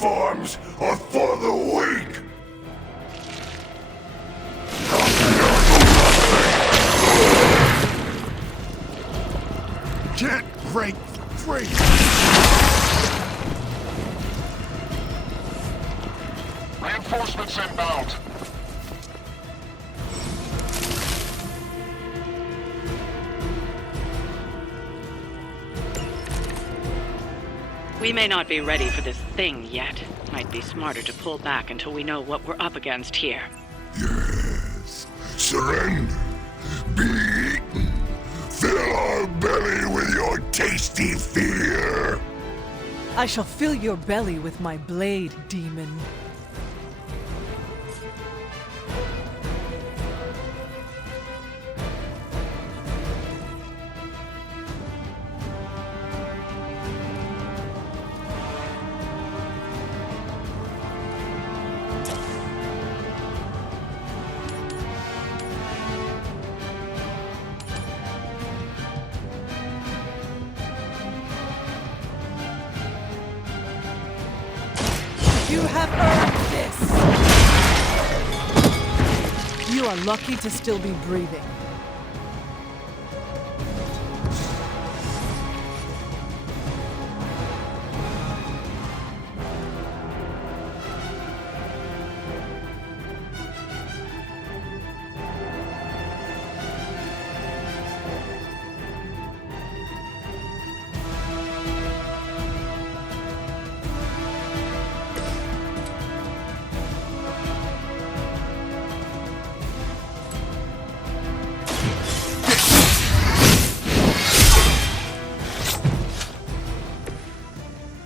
uniforms are for the weak! Can't break free! Reinforcements inbound. We may not be ready for this thing yet. Might be smarter to pull back until we know what we're up against here. Yes. Surrender. Be eaten. Fill our belly with your tasty fear. I shall fill your belly with my blade, demon. You have earned this! You are lucky to still be breathing.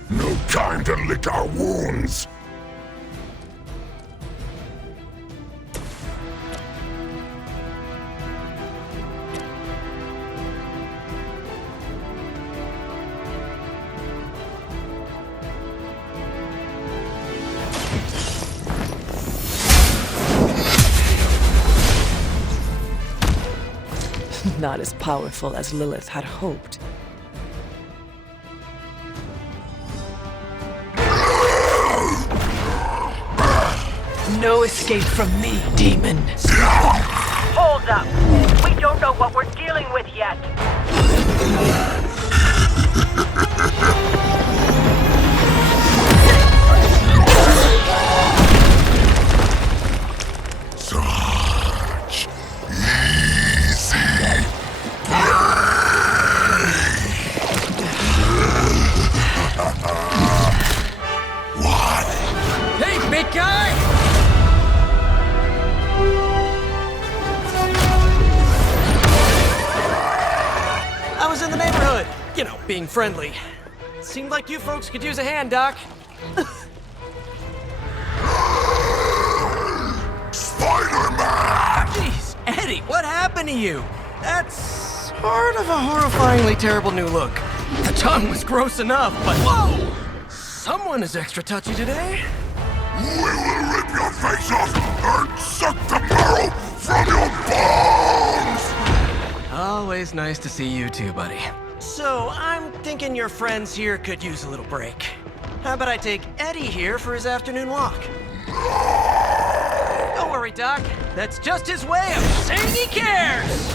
No time to lick our wounds. Not as powerful as Lilith had hoped. No escape from me, demon. Hold up! We don't know what we're dealing with yet! Such easy What? Hey, big guy! I was in the neighborhood. You know, being friendly. Seemed like you folks could use a hand, Doc. Spider-Man! Jeez, Eddie, what happened to you? That's sort of a horrifyingly terrible new look. The tongue was gross enough, but whoa! Someone is extra touchy today. We will rip your face off and suck the marrow from your bones! Always nice to see you too, buddy. So, I'm thinking your friends here could use a little break. How about I take Eddie here for his afternoon walk? Don't worry, Doc. That's just his way of saying he cares!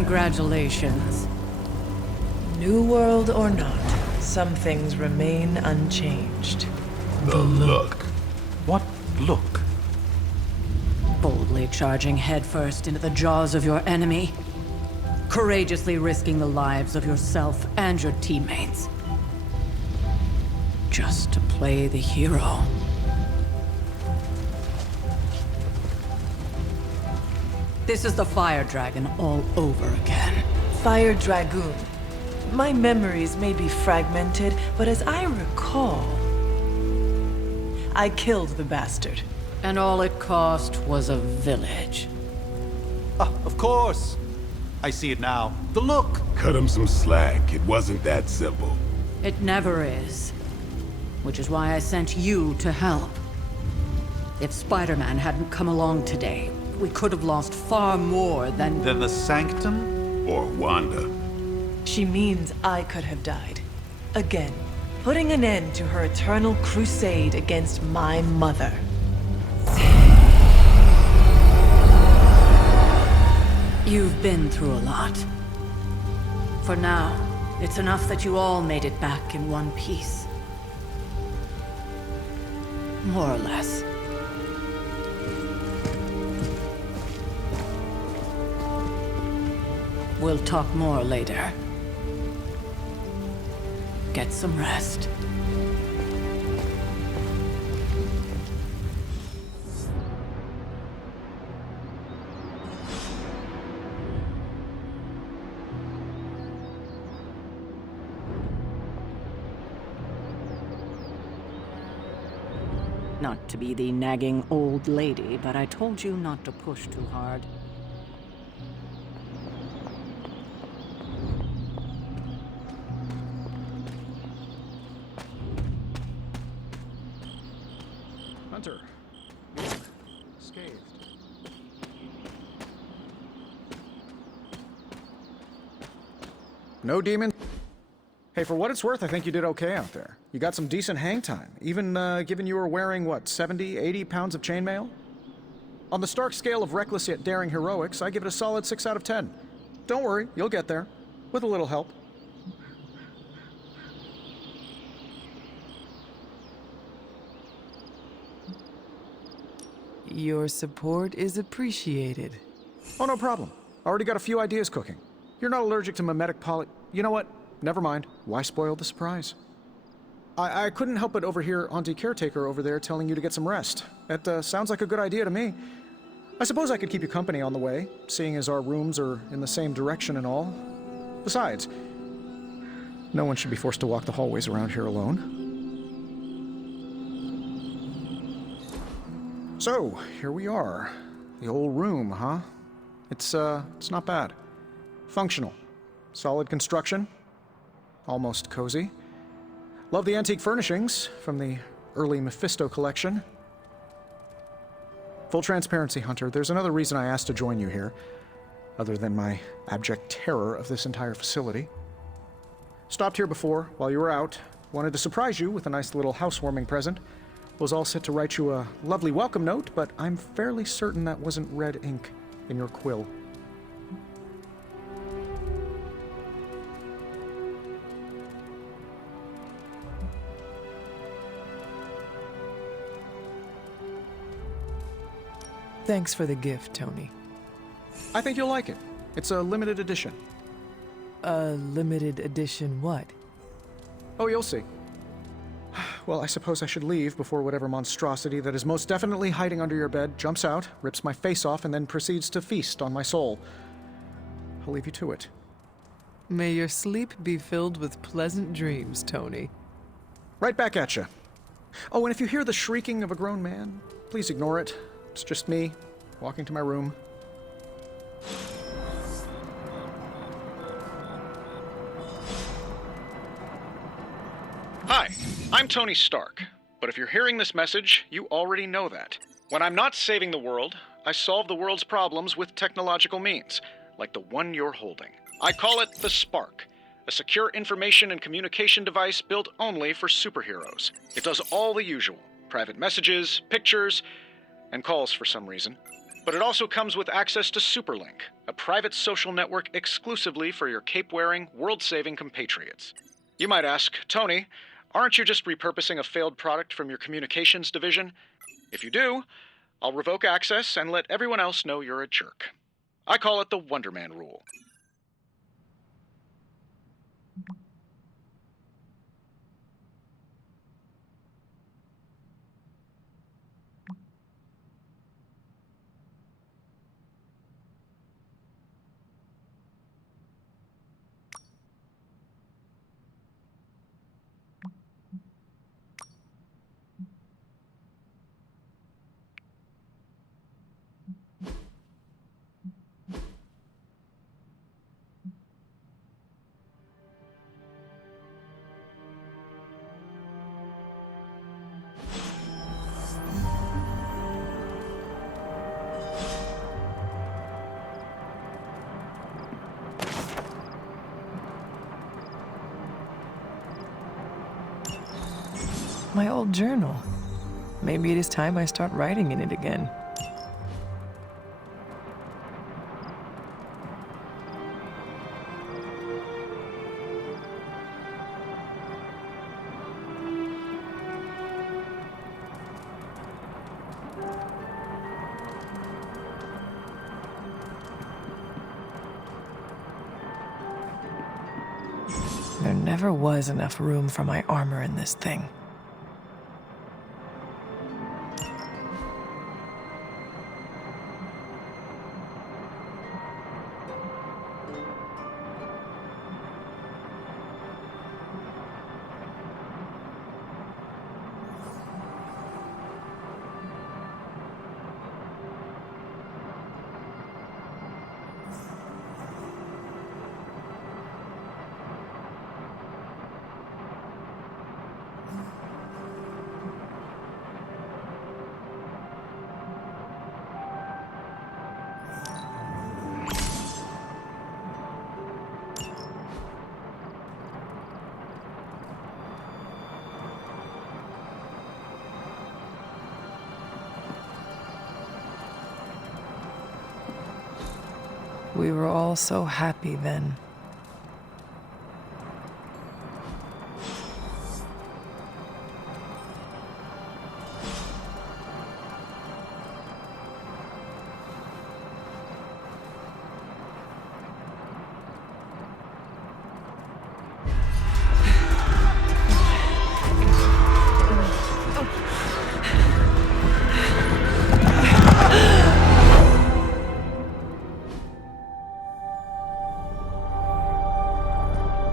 Congratulations. New world or not, some things remain unchanged. The look. What look? Boldly charging headfirst into the jaws of your enemy. Courageously risking the lives of yourself and your teammates. Just to play the hero. This is the Fire Dragon all over again. Fire Dragoon. My memories may be fragmented, but as I recall, I killed the bastard. And all it cost was a village. Ah, of course. I see it now. The look. Cut him some slack. It wasn't that simple. It never is. Which is why I sent you to help. If Spider-Man hadn't come along today, we could have lost far more than... Then the Sanctum? Or Wanda. She means I could have died. Again, putting an end to her eternal crusade against my mother. You've been through a lot. For now, it's enough that you all made it back in one piece. More or less. We'll talk more later. Get some rest. Not to be the nagging old lady, but I told you not to push too hard. Hunter. Scathed. No demon. Hey, for what it's worth, I think you did okay out there. You got some decent hang time, even given you were wearing, what, 70, 80 pounds of chainmail? On the Stark scale of reckless yet daring heroics, I give it a solid 6 out of 10. Don't worry, you'll get there. With a little help. Your support is appreciated. Oh, no problem. Already got a few ideas cooking. You're not allergic to mimetic poly... You know what? Never mind. Why spoil the surprise? I couldn't help but overhear Auntie Caretaker over there telling you to get some rest. That sounds like a good idea to me. I suppose I could keep you company on the way, seeing as our rooms are in the same direction and all. Besides, no one should be forced to walk the hallways around here alone. So, here we are. The old room, huh? It's not bad. Functional. Solid construction. Almost cozy. Love the antique furnishings from the early Mephisto collection. Full transparency, Hunter, there's another reason I asked to join you here, other than my abject terror of this entire facility. Stopped here before, while you were out. Wanted to surprise you with a nice little housewarming present. Was all set to write you a lovely welcome note, but I'm fairly certain that wasn't red ink in your quill. Thanks for the gift, Tony. I think you'll like it. It's a limited edition. A limited edition what? Oh, you'll see. Well, I suppose I should leave before whatever monstrosity that is most definitely hiding under your bed jumps out, rips my face off, and then proceeds to feast on my soul. I'll leave you to it. May your sleep be filled with pleasant dreams, Tony. Right back at you. Oh, and if you hear the shrieking of a grown man, please ignore it. It's just me, walking to my room. Hi, I'm Tony Stark, but if you're hearing this message, you already know that. When I'm not saving the world, I solve the world's problems with technological means, like the one you're holding. I call it the Spark, a secure information and communication device built only for superheroes. It does all the usual: private messages, pictures, and calls for some reason. But it also comes with access to Superlink, a private social network exclusively for your cape-wearing, world-saving compatriots. You might ask, Tony, aren't you just repurposing a failed product from your communications division? If you do, I'll revoke access and let everyone else know you're a jerk. I call it the Wonder Man rule. My old journal. Maybe it is time I start writing in it again. There never was enough room for my armor in this thing. We were all so happy then.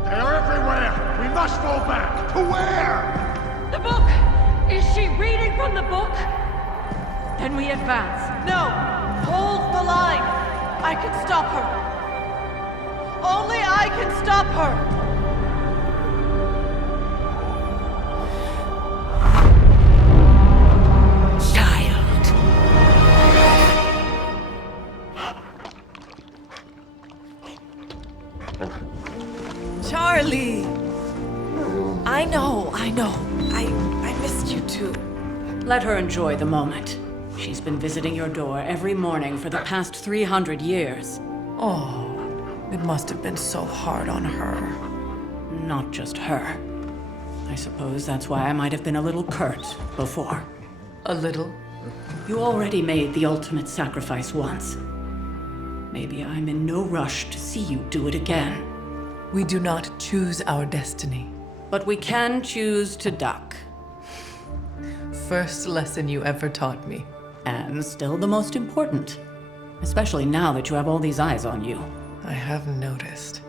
They're everywhere! We must fall back! To where? The book! Is she reading from the book? Then we advance. No! Hold the line! I can stop her! Only I can stop her! Charlie! I know. I missed you too. Let her enjoy the moment. She's been visiting your door every morning for the past 300 years. Oh, it must have been so hard on her. Not just her. I suppose that's why I might have been a little curt before. A little? You already made the ultimate sacrifice once. Maybe I'm in no rush to see you do it again. We do not choose our destiny. But we can choose to duck. First lesson you ever taught me. And still the most important. Especially now that you have all these eyes on you. I have noticed.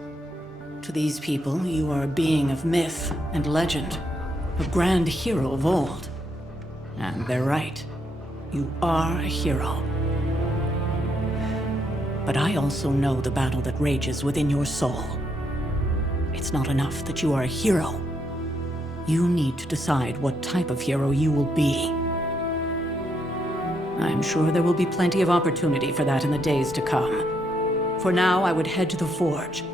To these people, you are a being of myth and legend. A grand hero of old. And they're right. You are a hero. But I also know the battle that rages within your soul. It's not enough that you are a hero. You need to decide what type of hero you will be. I'm sure there will be plenty of opportunity for that in the days to come. For now, I would head to the forge.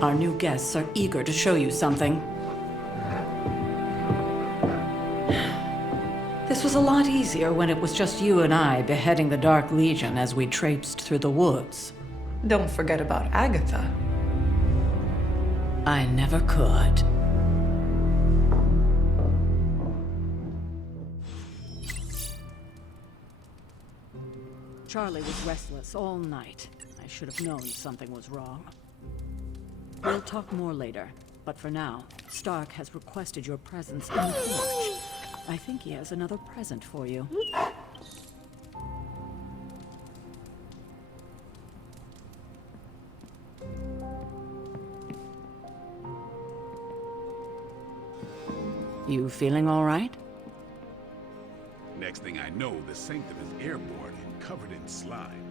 Our new guests are eager to show you something. This This was a lot easier when it was just you and I beheading the Dark Legion as we traipsed through the woods. Don't forget about Agatha. I never could. Charlie was restless all night. I should have known something was wrong. We'll talk more later, but for now, Stark has requested your presence in the forge. I think he has another present for you. You feeling all right? Next thing I know, the sanctum is airborne and covered in slime.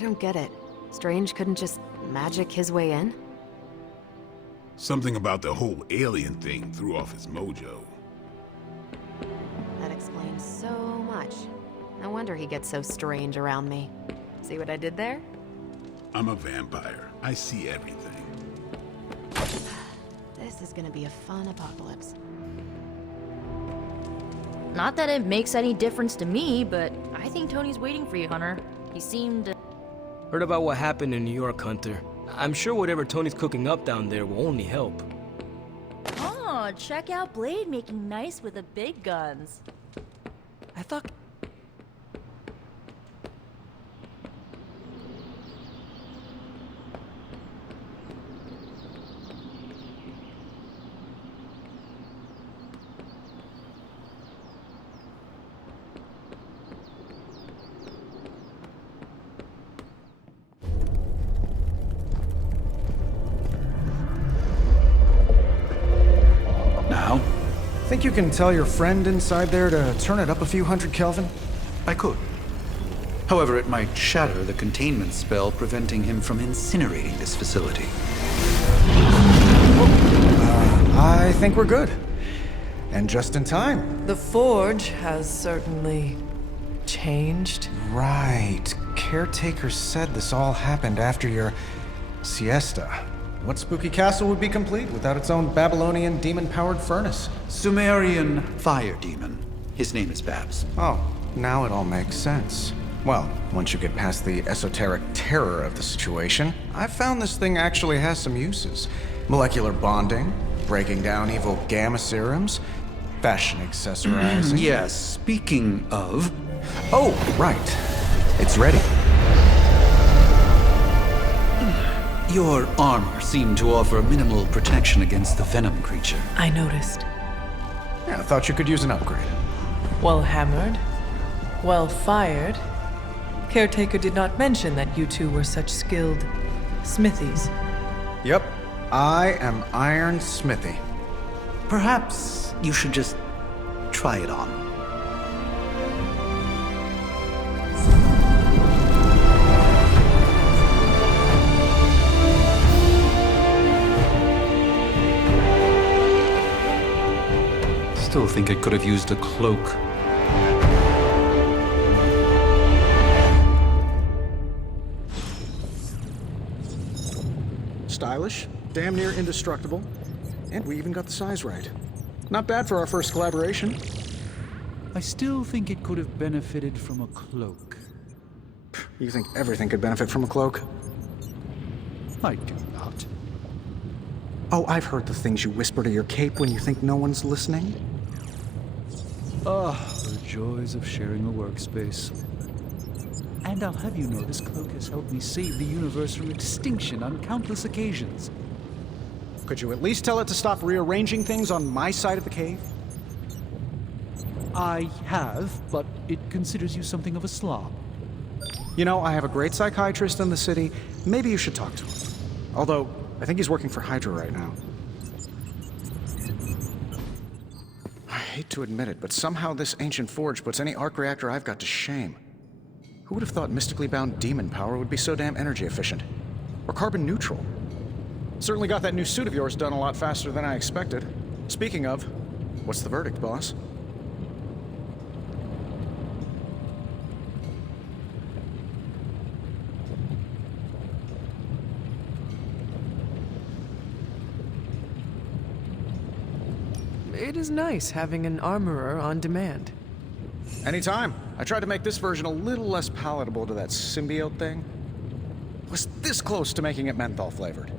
don't get it. Strange couldn't just magic his way in? Something about the whole alien thing threw off his mojo. That explains so much. No wonder he gets so strange around me. See what I did there? I'm a vampire. I see everything. This is gonna be a fun apocalypse. Not that it makes any difference to me, but I think Tony's waiting for you, Hunter. He seemed... Heard about what happened in New York, Hunter. I'm sure whatever Tony's cooking up down there will only help. Oh, check out Blade making nice with the big guns. I thought... Now? Think you can tell your friend inside there to turn it up a few hundred Kelvin? I could. However, it might shatter the containment spell preventing him from incinerating this facility. I think we're good. And just in time. The Forge has certainly changed. Right. Caretaker said this all happened after your siesta. What spooky castle would be complete without its own Babylonian demon-powered furnace? Sumerian fire demon. His name is Babs. Oh, now it all makes sense. Well, once you get past the esoteric terror of the situation, I've found this thing actually has some uses. Molecular bonding, breaking down evil gamma serums, fashion accessorizing. Yes, speaking of... Oh, right. It's ready. Your armor seemed to offer minimal protection against the venom creature. I noticed. Yeah, I thought you could use an upgrade. Well hammered. Well fired. Caretaker did not mention that you two were such skilled smithies. Yep. I am Iron Smithy. Perhaps you should just try it on. Still think it could have used a cloak. Stylish, damn near indestructible, and we even got the size right. Not bad for our first collaboration. I still think it could have benefited from a cloak. You think everything could benefit from a cloak? I do not. Oh, I've heard the things you whisper to your cape when you think no one's listening. Ah, the joys of sharing a workspace. And I'll have you know this cloak has helped me save the universe from extinction on countless occasions. Could you at least tell it to stop rearranging things on my side of the cave? I have, but it considers you something of a slob. You know, I have a great psychiatrist in the city. Maybe you should talk to him. Although, I think he's working for Hydra right now. I hate to admit it, but somehow this ancient forge puts any arc reactor I've got to shame. Who would have thought mystically bound demon power would be so damn energy efficient? Or carbon neutral? Certainly got that new suit of yours done a lot faster than I expected. Speaking of, what's the verdict, boss? It is nice having an armorer on demand. Anytime. I tried to make this version a little less palatable to that symbiote thing. Was this close to making it menthol flavored.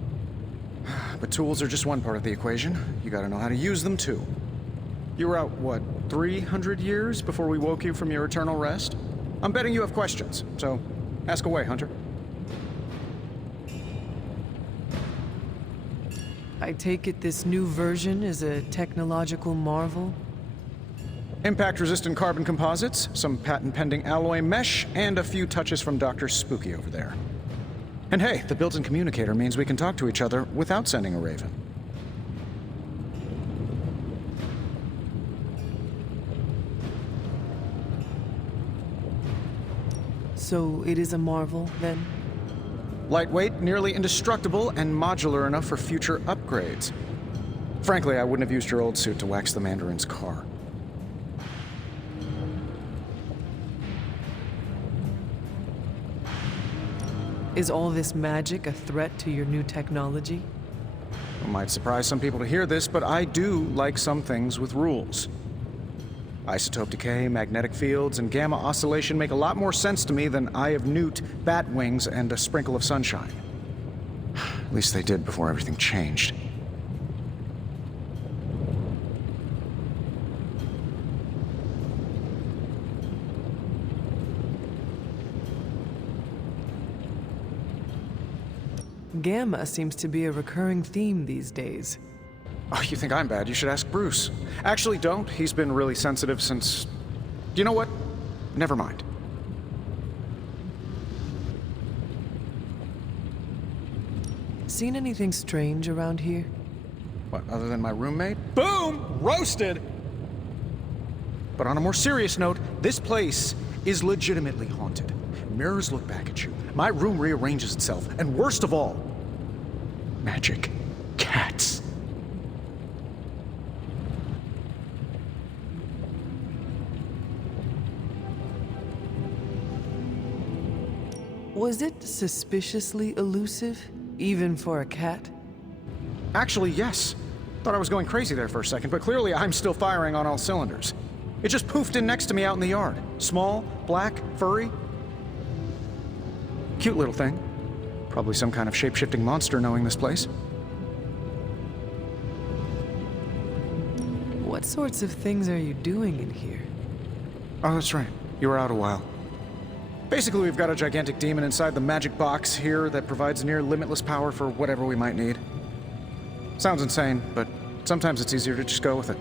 But tools are just one part of the equation. You gotta know how to use them too. You were out, what, 300 years before we woke you from your eternal rest? I'm betting you have questions, so ask away, Hunter. I take it this new version is a technological marvel? Impact-resistant carbon composites, some patent-pending alloy mesh, and a few touches from Dr. Spooky over there. And hey, the built-in communicator means we can talk to each other without sending a raven. So it is a marvel, then? Lightweight, nearly indestructible, and modular enough for future upgrades. Frankly, I wouldn't have used your old suit to wax the Mandarin's car. Is all this magic a threat to your new technology? It might surprise some people to hear this, but I do like some things with rules. Isotope decay, magnetic fields, and gamma oscillation make a lot more sense to me than Eye of Newt, bat wings, and a sprinkle of sunshine. At least they did before everything changed. Gamma seems to be a recurring theme these days. Oh, you think I'm bad? You should ask Bruce. Actually, don't. He's been really sensitive since... You know what? Never mind. Seen anything strange around here? What, other than my roommate? Boom! Roasted! But on a more serious note, this place is legitimately haunted. Mirrors look back at you. My room rearranges itself. And worst of all, magic cats. Was it suspiciously elusive, even for a cat? Actually, yes. Thought I was going crazy there for a second, but clearly I'm still firing on all cylinders. It just poofed in next to me out in the yard. Small, black, furry. Cute little thing. Probably some kind of shape-shifting monster knowing this place. What sorts of things are you doing in here? Oh, that's right. You were out a while. Basically, we've got a gigantic demon inside the magic box here that provides near limitless power for whatever we might need. Sounds insane, but sometimes it's easier to just go with it.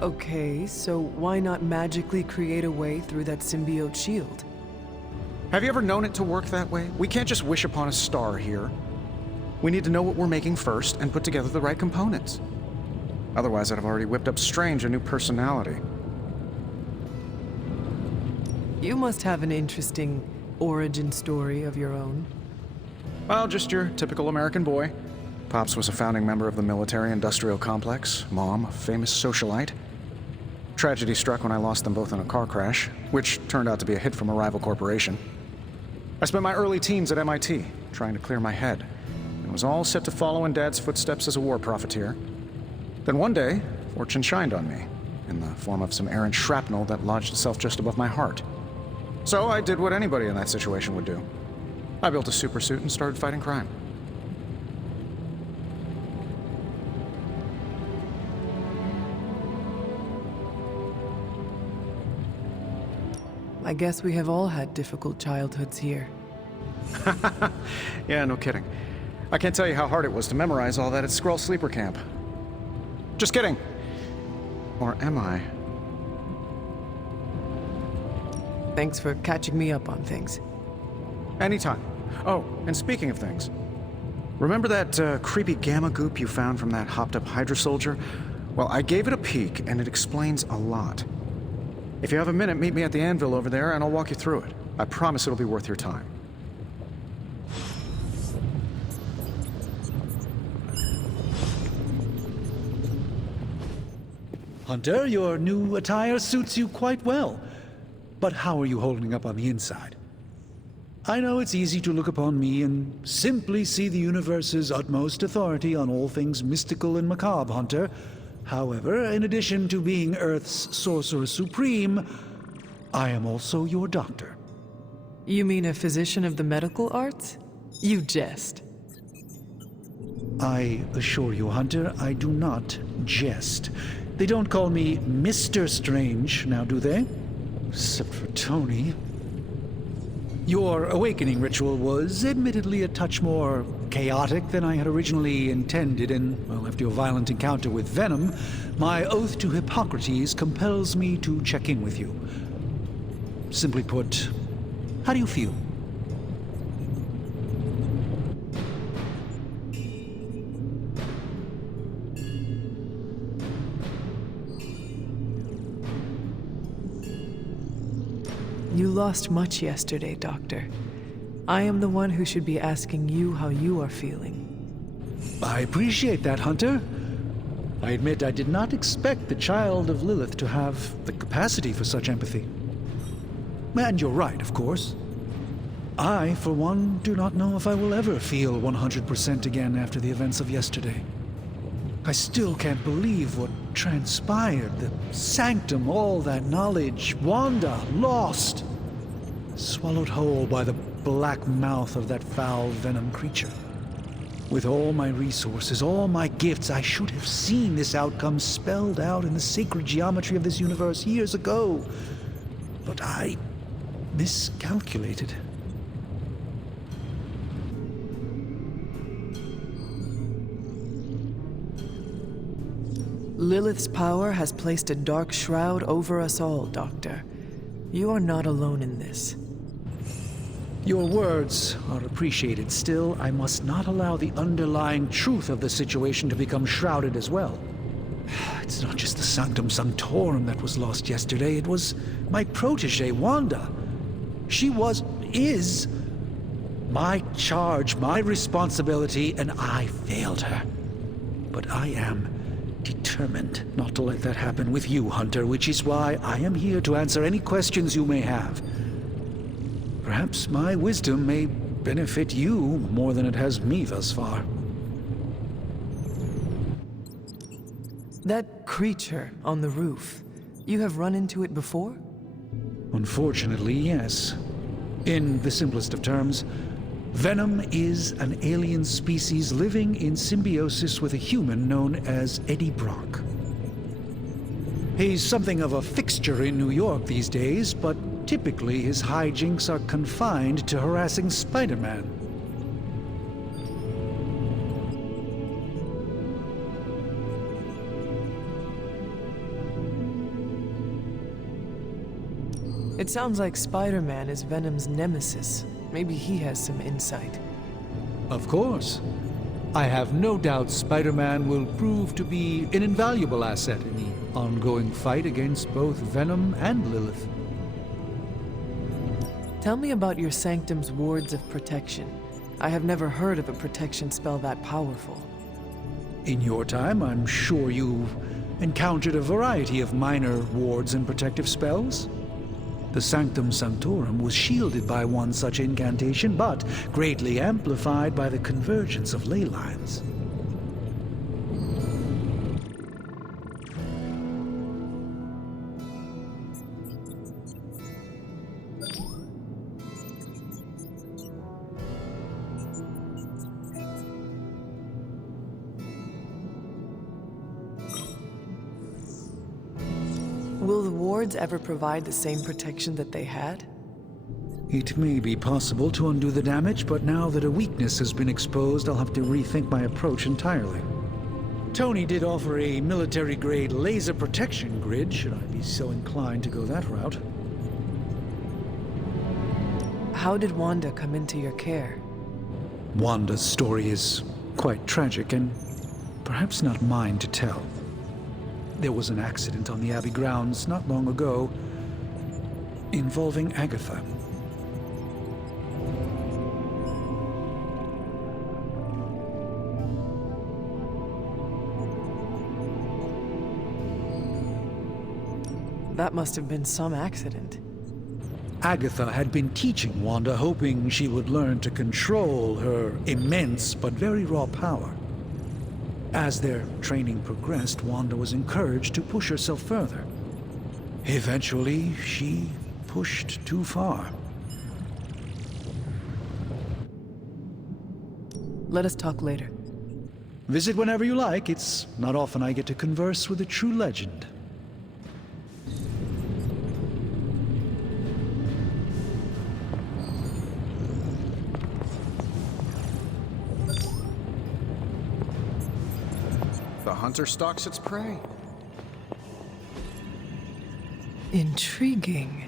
Okay, so why not magically create a way through that symbiote shield? Have you ever known it to work that way? We can't just wish upon a star here. We need to know what we're making first and put together the right components. Otherwise, I'd have already whipped up Strange a new personality. You must have an interesting origin story of your own. Well, just your typical American boy. Pops was a founding member of the military-industrial complex. Mom, a famous socialite. Tragedy struck when I lost them both in a car crash, which turned out to be a hit from a rival corporation. I spent my early teens at MIT, trying to clear my head, and was all set to follow in Dad's footsteps as a war profiteer. Then one day, fortune shined on me, in the form of some errant shrapnel that lodged itself just above my heart. So I did what anybody in that situation would do. I built a supersuit and started fighting crime. I guess we have all had difficult childhoods here. Yeah, no kidding. I can't tell you how hard it was to memorize all that at Skrull Sleeper Camp. Just kidding. Or am I? Thanks for catching me up on things. Anytime. Oh, and speaking of things, remember that creepy gamma goop you found from that hopped-up Hydra soldier? Well, I gave it a peek, and it explains a lot. If you have a minute, meet me at the anvil over there, and I'll walk you through it. I promise it'll be worth your time. Hunter, your new attire suits you quite well. But how are you holding up on the inside? I know it's easy to look upon me and simply see the universe's utmost authority on all things mystical and macabre, Hunter. However, in addition to being Earth's Sorcerer Supreme, I am also your doctor. You mean a physician of the medical arts? You jest. I assure you, Hunter, I do not jest. They don't call me Mr. Strange, now do they? Except for Tony. Your awakening ritual was admittedly a touch more chaotic than I had originally intended, and, well, after your violent encounter with Venom, my oath to Hippocrates compels me to check in with you. Simply put, how do you feel? You lost much yesterday, Doctor. I am the one who should be asking you how you are feeling. I appreciate that, Hunter. I admit I did not expect the child of Lilith to have the capacity for such empathy. And you're right, of course. I, for one, do not know if I will ever feel 100% again after the events of yesterday. I still can't believe what transpired. The sanctum, all that knowledge, Wanda, lost. Swallowed whole by the black mouth of that foul venom creature. With all my resources, all my gifts, I should have seen this outcome spelled out in the sacred geometry of this universe years ago. But I miscalculated. Lilith's power has placed a dark shroud over us all, Doctor. You are not alone in this. Your words are appreciated. Still, I must not allow the underlying truth of the situation to become shrouded as well. It's not just the Sanctum Sanctorum that was lost yesterday. It was my protege, Wanda. She is my charge, my responsibility, and I failed her. But I am determined not to let that happen with you, Hunter, which is why I am here to answer any questions you may have. Perhaps my wisdom may benefit you more than it has me thus far. That creature on the roof, you have run into it before? Unfortunately, yes. In the simplest of terms, venom is an alien species living in symbiosis with a human known as Eddie Brock. He's something of a fixture in New York these days, but typically his hijinks are confined to harassing Spider-Man. It sounds like Spider-Man is Venom's nemesis. Maybe he has some insight. Of course. I have no doubt Spider-Man will prove to be an invaluable asset in the ongoing fight against both Venom and Lilith. Tell me about your Sanctum's wards of protection. I have never heard of a protection spell that powerful. In your time, I'm sure you've encountered a variety of minor wards and protective spells. The Sanctum Sanctorum was shielded by one such incantation, but greatly amplified by the convergence of ley lines. Will the wards ever provide the same protection that they had? It may be possible to undo the damage, but now that a weakness has been exposed, I'll have to rethink my approach entirely. Tony did offer a military-grade laser protection grid, should I be so inclined to go that route. How did Wanda come into your care? Wanda's story is quite tragic, and perhaps not mine to tell. There was an accident on the Abbey grounds not long ago involving Agatha. That must have been some accident. Agatha had been teaching Wanda, hoping she would learn to control her immense but very raw power. As their training progressed, Wanda was encouraged to push herself further. Eventually, she pushed too far. Let us talk later. Visit whenever you like. It's not often I get to converse with a true legend. The hunter stalks its prey. Intriguing.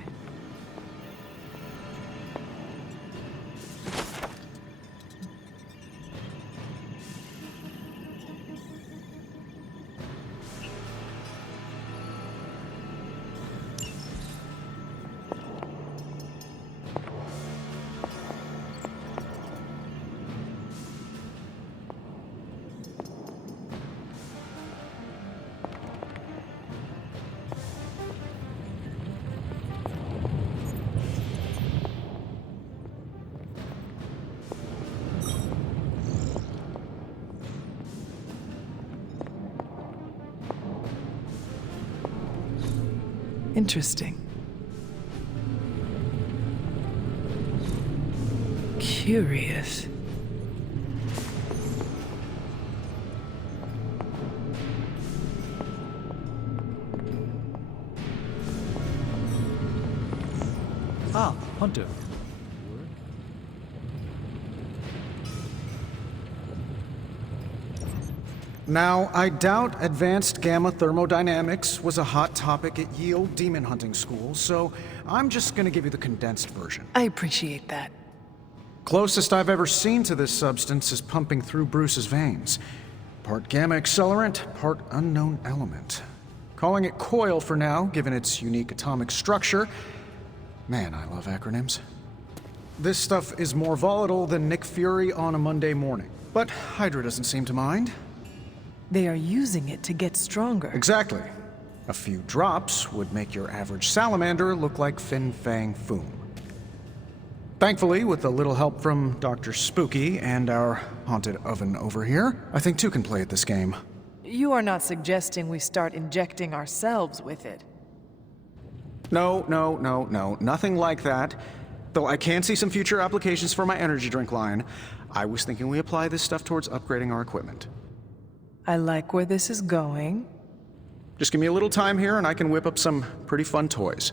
Interesting. Curious. Ah, Hunter. Now, I doubt advanced gamma thermodynamics was a hot topic at Yield Demon Hunting School, so I'm just gonna give you the condensed version. I appreciate that. Closest I've ever seen to this substance is pumping through Bruce's veins. Part gamma accelerant, part unknown element. Calling it coil for now, given its unique atomic structure. Man, I love acronyms. This stuff is more volatile than Nick Fury on a Monday morning. But Hydra doesn't seem to mind. They are using it to get stronger. Exactly. A few drops would make your average salamander look like Fin Fang Foom. Thankfully, with a little help from Dr. Spooky and our haunted oven over here, I think two can play at this game. You are not suggesting we start injecting ourselves with it. No, nothing like that. Though I can see some future applications for my energy drink line. I was thinking we apply this stuff towards upgrading our equipment. I like where this is going. Just give me a little time here and I can whip up some pretty fun toys.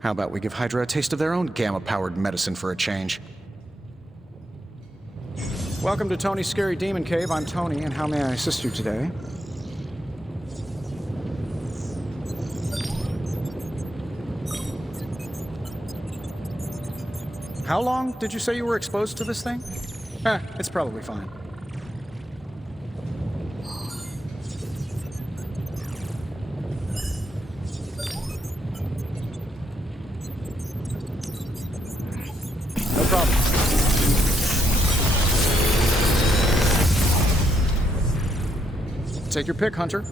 How about we give Hydra a taste of their own gamma-powered medicine for a change? Welcome to Tony's Scary Demon Cave. I'm Tony, and how may I assist you today? How long did you say you were exposed to this thing? It's probably fine. No problem. Take your pick, Hunter.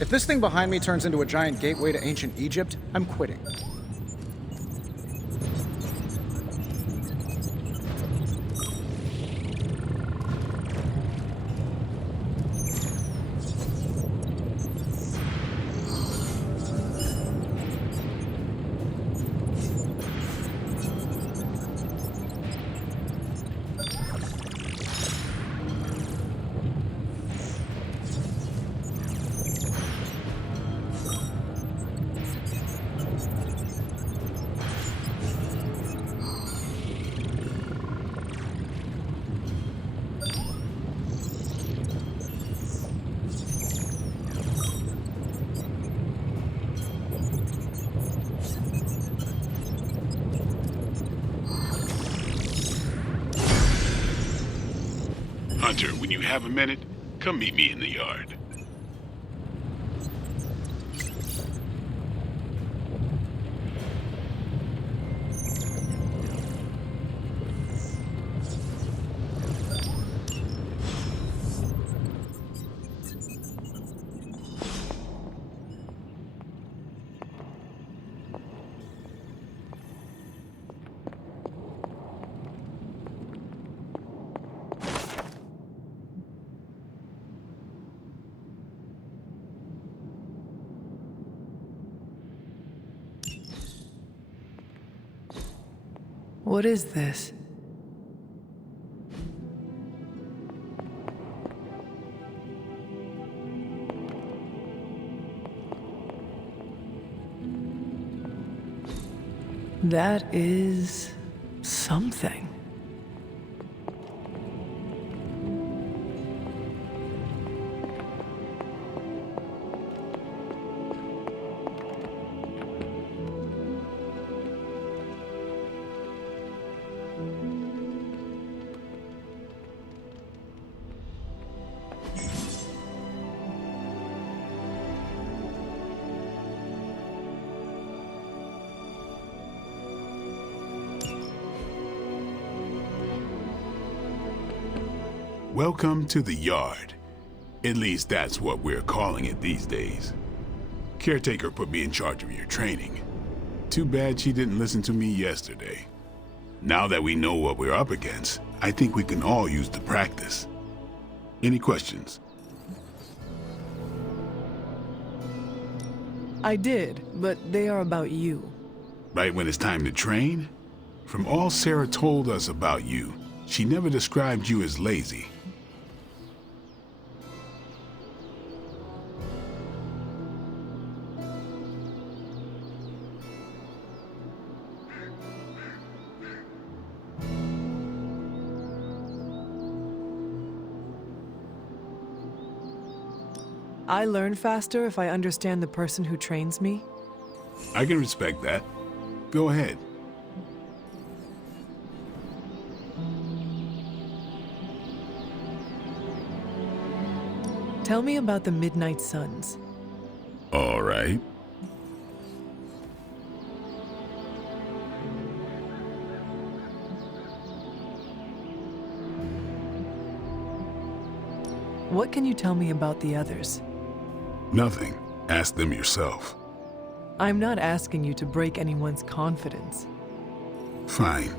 If this thing behind me turns into a giant gateway to ancient Egypt, I'm quitting. Hunter, when you have a minute, come meet me in the yard. What is this? That is something. Welcome to the yard. At least that's what we're calling it these days. Caretaker put me in charge of your training. Too bad she didn't listen to me yesterday. Now that we know what we're up against, I think we can all use the practice. Any questions? I did, but they are about you. Right when it's time to train? From all Sarah told us about you, she never described you as lazy. I learn faster if I understand the person who trains me. I can respect that. Go ahead. Tell me about the Midnight Suns. All right. What can you tell me about the others? Nothing. Ask them yourself. I'm not asking you to break anyone's confidence. Fine.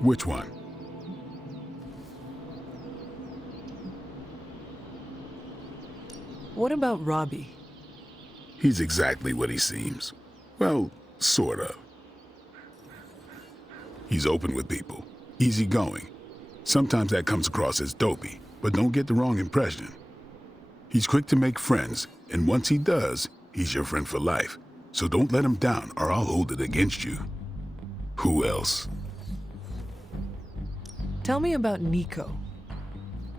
Which one? What about Robbie? He's exactly what he seems. Well, sort of. He's open with people, easygoing. Sometimes that comes across as dopey, but don't get the wrong impression. He's quick to make friends, and once he does, he's your friend for life. So don't let him down or I'll hold it against you. Who else? Tell me about Nico.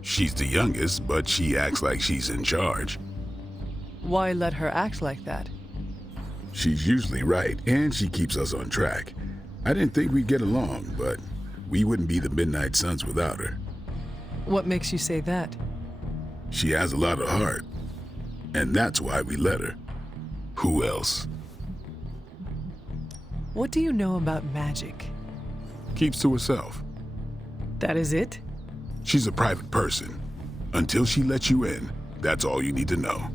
She's the youngest, but she acts like she's in charge. Why let her act like that? She's usually right, and she keeps us on track. I didn't think we'd get along, but we wouldn't be the Midnight Suns without her. What makes you say that? She has a lot of heart, and that's why we let her. Who else? What do you know about magic? Keeps to herself. That is it? She's a private person. Until she lets you in, that's all you need to know.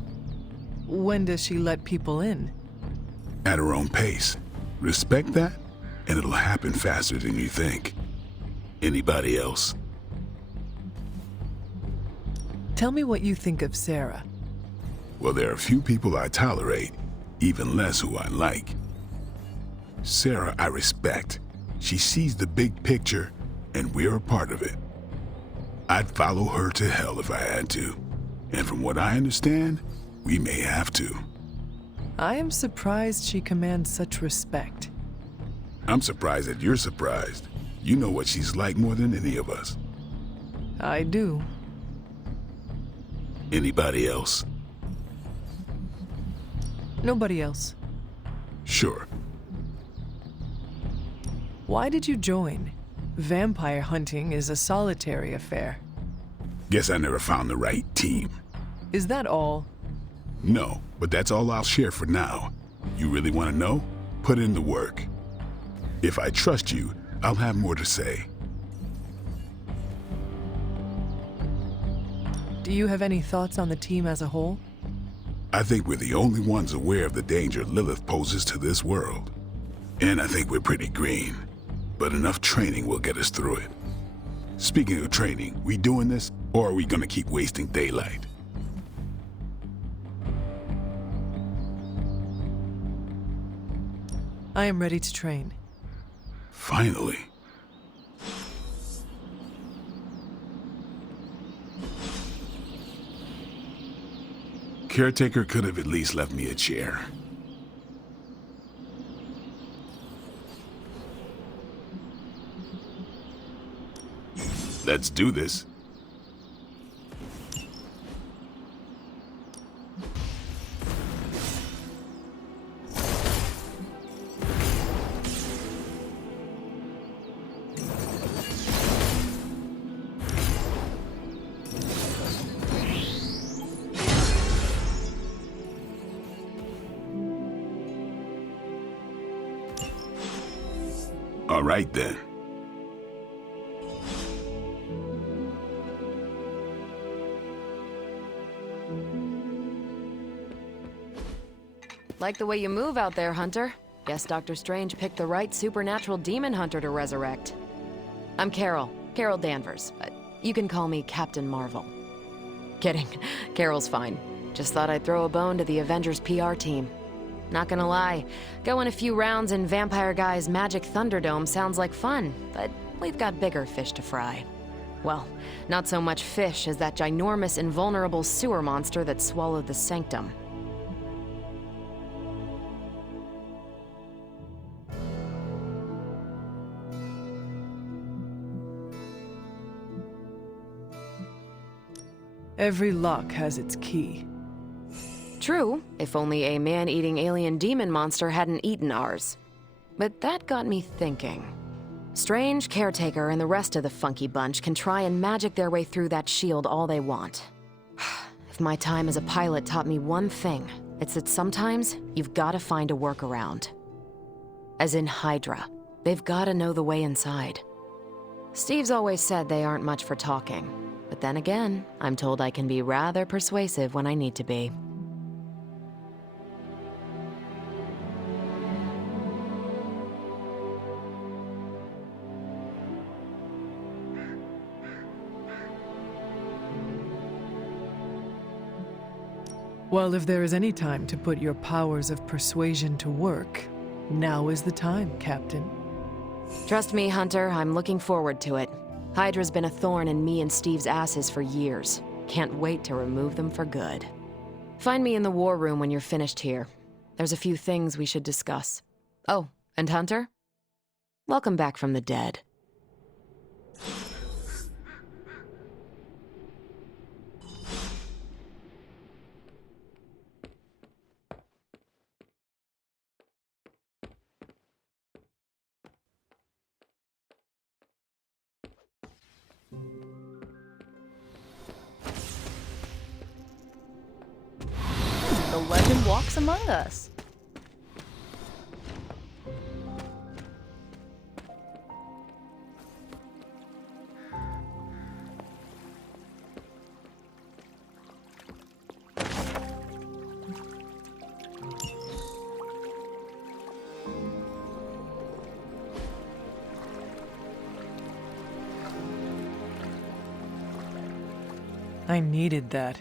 When does she let people in? At her own pace. Respect that, and it'll happen faster than you think. Anybody else? Tell me what you think of Sarah. Well, there are few people I tolerate, even less who I like. Sarah, I respect. She sees the big picture, and we're a part of it. I'd follow her to hell if I had to. And from what I understand, we may have to. I am surprised she commands such respect. I'm surprised that you're surprised. You know what she's like more than any of us. I do. Anybody else? Nobody else. Sure. Why did you join? Vampire hunting is a solitary affair. Guess I never found the right team. Is that all? No, but that's all I'll share for now. You really want to know? Put in the work. If I trust you, I'll have more to say. Do you have any thoughts on the team as a whole? I think we're the only ones aware of the danger Lilith poses to this world. And I think we're pretty green. But enough training will get us through it. Speaking of training, we doing this, or are we gonna keep wasting daylight? I am ready to train. Finally. Caretaker could have at least left me a chair. Let's do this. All right then. Like the way you move out there, Hunter. Guess Dr. Strange picked the right supernatural demon hunter to resurrect. I'm Carol Danvers, but you can call me Captain Marvel. Kidding, Carol's fine. Just thought I'd throw a bone to the Avengers PR team. Not gonna lie, going a few rounds in Vampire Guy's Magic Thunderdome sounds like fun, but we've got bigger fish to fry. Well, not so much fish as that ginormous invulnerable sewer monster that swallowed the Sanctum. Every lock has its key. True, if only a man-eating alien demon monster hadn't eaten ours. But that got me thinking. Strange, Caretaker, and the rest of the funky bunch can try and magic their way through that shield all they want. If my time as a pilot taught me one thing, it's that sometimes you've gotta find a workaround. As in Hydra, they've gotta know the way inside. Steve's always said they aren't much for talking, but then again, I'm told I can be rather persuasive when I need to be. Well, if there is any time to put your powers of persuasion to work, now is the time, Captain. Trust me, Hunter, I'm looking forward to it. Hydra's been a thorn in me and Steve's asses for years. Can't wait to remove them for good. Find me in the war room when you're finished here. There's a few things we should discuss. Oh, and Hunter? Welcome back from the dead. The legend walks among us. I needed that.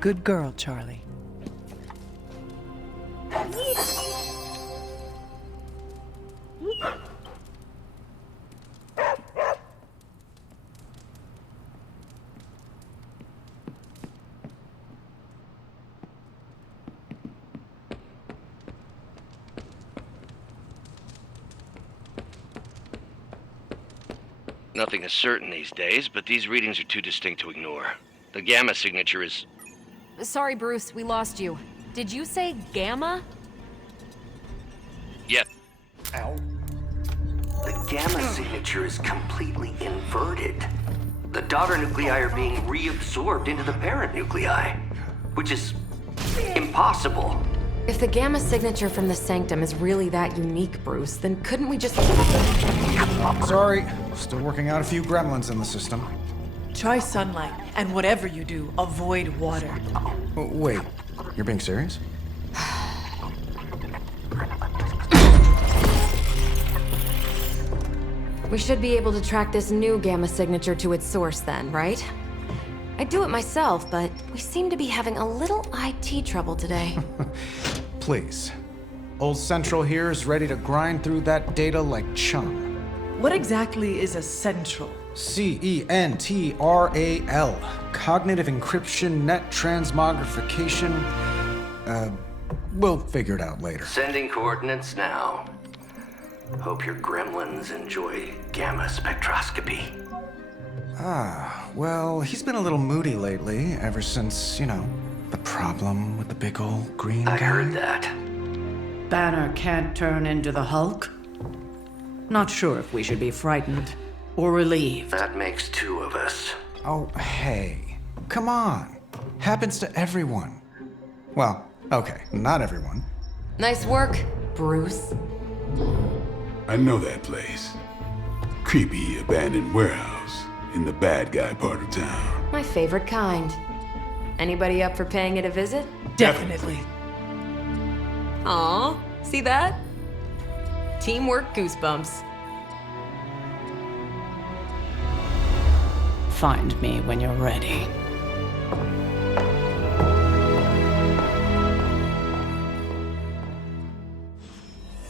Good girl, Charlie. Nothing is certain these days, but these readings are too distinct to ignore. The gamma signature is... Sorry, Bruce, we lost you. Did you say gamma? Yep. Ow. The gamma signature is completely inverted. The daughter nuclei are being reabsorbed into the parent nuclei, which is impossible. If the gamma signature from the sanctum is really that unique, Bruce, then couldn't we just... Sorry, still working out a few gremlins in the system. Try sunlight, and whatever you do, avoid water. Wait, you're being serious? We should be able to track this new gamma signature to its source then, right? I'd do it myself, but we seem to be having a little IT trouble today. Please. Old Central here is ready to grind through that data like chum. What exactly is a central? CENTRAL. Cognitive encryption, net transmogrification. We'll figure it out later. Sending coordinates now. Hope your gremlins enjoy gamma spectroscopy. Well, he's been a little moody lately, ever since, the problem with the big old green guy. I heard that. Banner can't turn into the Hulk? Not sure if we should be frightened or relieved. That makes two of us. Oh, hey. Come on. Happens to everyone. Well, okay, not everyone. Nice work, Bruce. I know that place. Creepy abandoned warehouse in the bad guy part of town. My favorite kind. Anybody up for paying it a visit? Definitely. Aw, see that? Teamwork goosebumps. Find me when you're ready.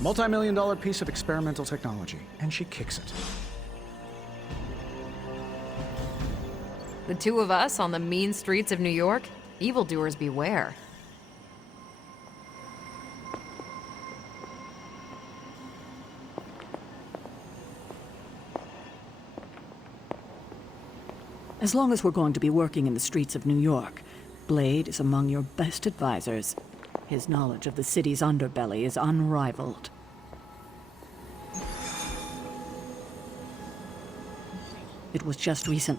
Multi-million-dollar piece of experimental technology, and she kicks it. The two of us on the mean streets of New York? Evildoers beware. As long as we're going to be working in the streets of New York, Blade is among your best advisors. His knowledge of the city's underbelly is unrivaled. It was just recent.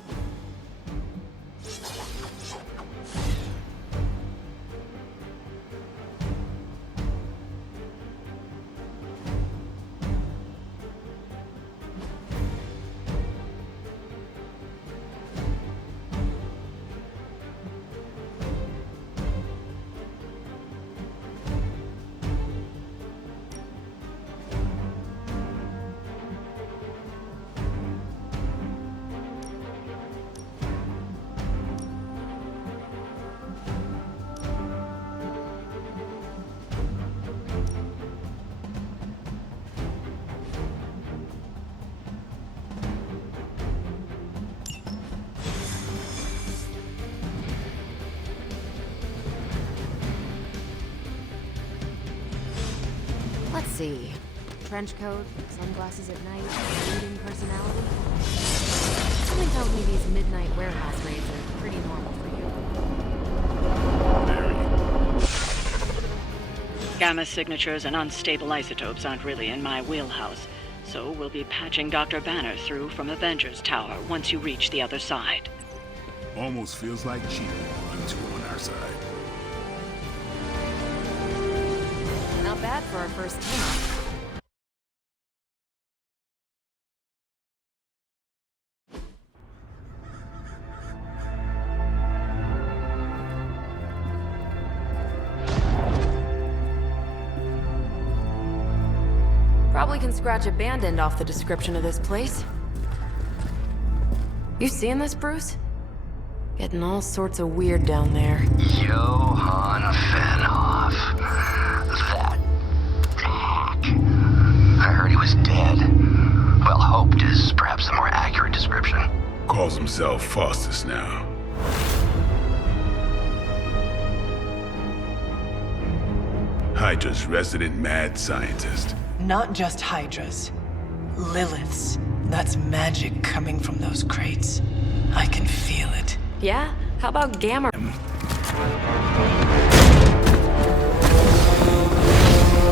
Let's see. Trench coat, sunglasses at night, brooding personality. Something tells me these midnight warehouse raids are pretty normal for you. Gamma signatures and unstable isotopes aren't really in my wheelhouse, so we'll be patching Dr. Banner through from Avengers Tower once you reach the other side. Almost feels like cheating, you two on our side. Not bad for our first team. Probably can scratch abandoned off the description of this place. You seeing this, Bruce? Getting all sorts of weird down there. Johann Fenhoff. That hack. I heard he was dead. Well, hoped is perhaps the more accurate description. Calls himself Faustus now. Hydra's resident mad scientist. Not just Hydras. Liliths. That's magic coming from those crates. I can feel it. Yeah? How about Gamma?